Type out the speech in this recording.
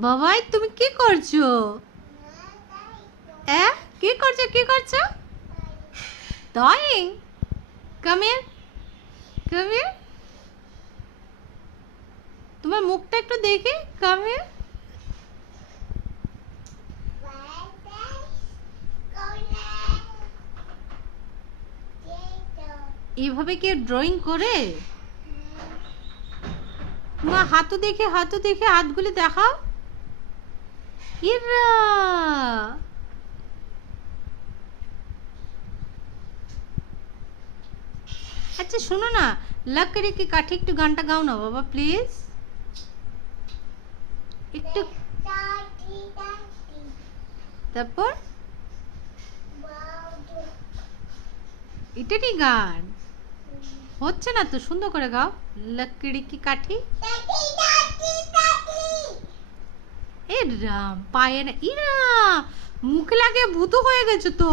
বাবাই তুমি কি করছো? কি করছো কি করছো? Drawing? Come here, come here. তোমার মুখটা একটু দেখি, কাম হিয়ার। এইভাবে কি ড্রয়িং করে? তোমার হাতও দেখে, হাতও দেখে, হাতগুলি দেখাও। ইরা, আচ্ছা শোনো না, লাকড়ি কি কাঠি একটু গানটা গাও না বাবা প্লিজ। একটু। তারপর এটারই গান হচ্ছে না তো, সুন্দর করে গাও। লাকড়ি কি কাঠি। এ রাম, পায়ে না, ইরা মুখে লাগে ভূত হয়ে গেছে তো।